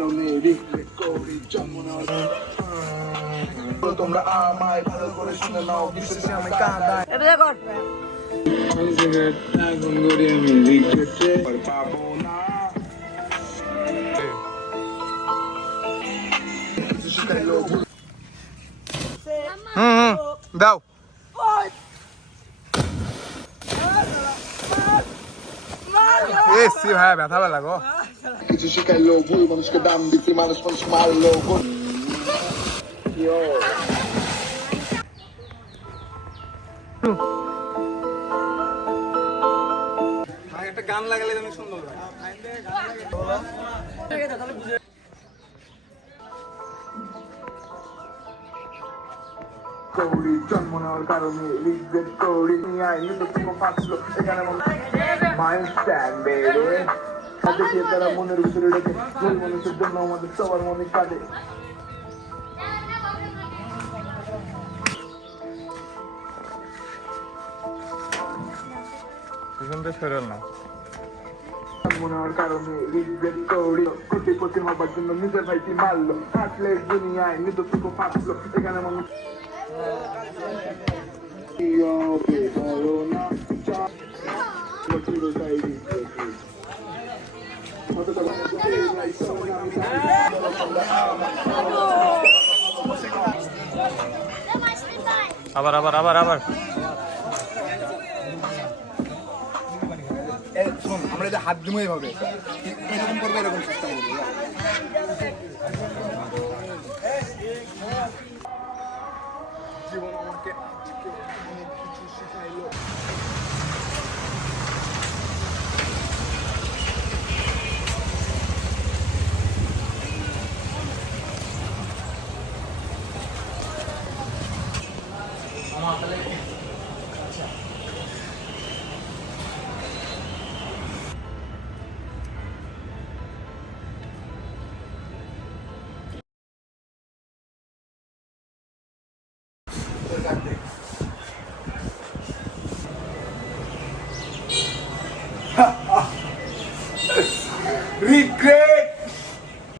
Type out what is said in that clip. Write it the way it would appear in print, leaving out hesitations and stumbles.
কারণে রিগ্রেট করি জন্ম নেওয়ার তোমরা আমায় ভালো করে শুনে নাও বিশ্বাসে আমি কাঁদাই আগুন গড়ি আমি রিগ্রেট পাবো না দাও এসি ভাই ব্যথা পেলা গো কিছু শিখাইলো ভুল মানুষকে দাম দিতে মানুষ মারলো একটা গান লাগালে তুমি সুন্দর কৌড়ি জন্ম নেওয়ার কারণে রিগ্রেট কৌড়ি নিয়ে আইনি তো তোমার পাচ্ছিল এখানে মাইন্ড স্ট্যান্ড বেরোয় দেখে তারা মনের ভিতরে রেখে ভুল মানুষের জন্য আমাদের সবার মনে কাঁদে মনে হওয়ার কারণে রিগ্রেট কৌড়ি কোটিপতি হবার জন্য নিজের ভাইকে মারলো থাকলে দুনিয়ায় মৃত্যুটুকু পাচ্ছিল এখানে মানুষ আবার আবার আবার আবার আমরা এটা হাত দিমো এইভাবে এরকম করবো এরকম চেষ্টা করবো জীবন আমাকে আজকে অনেক কিছু শিখাইলো আমার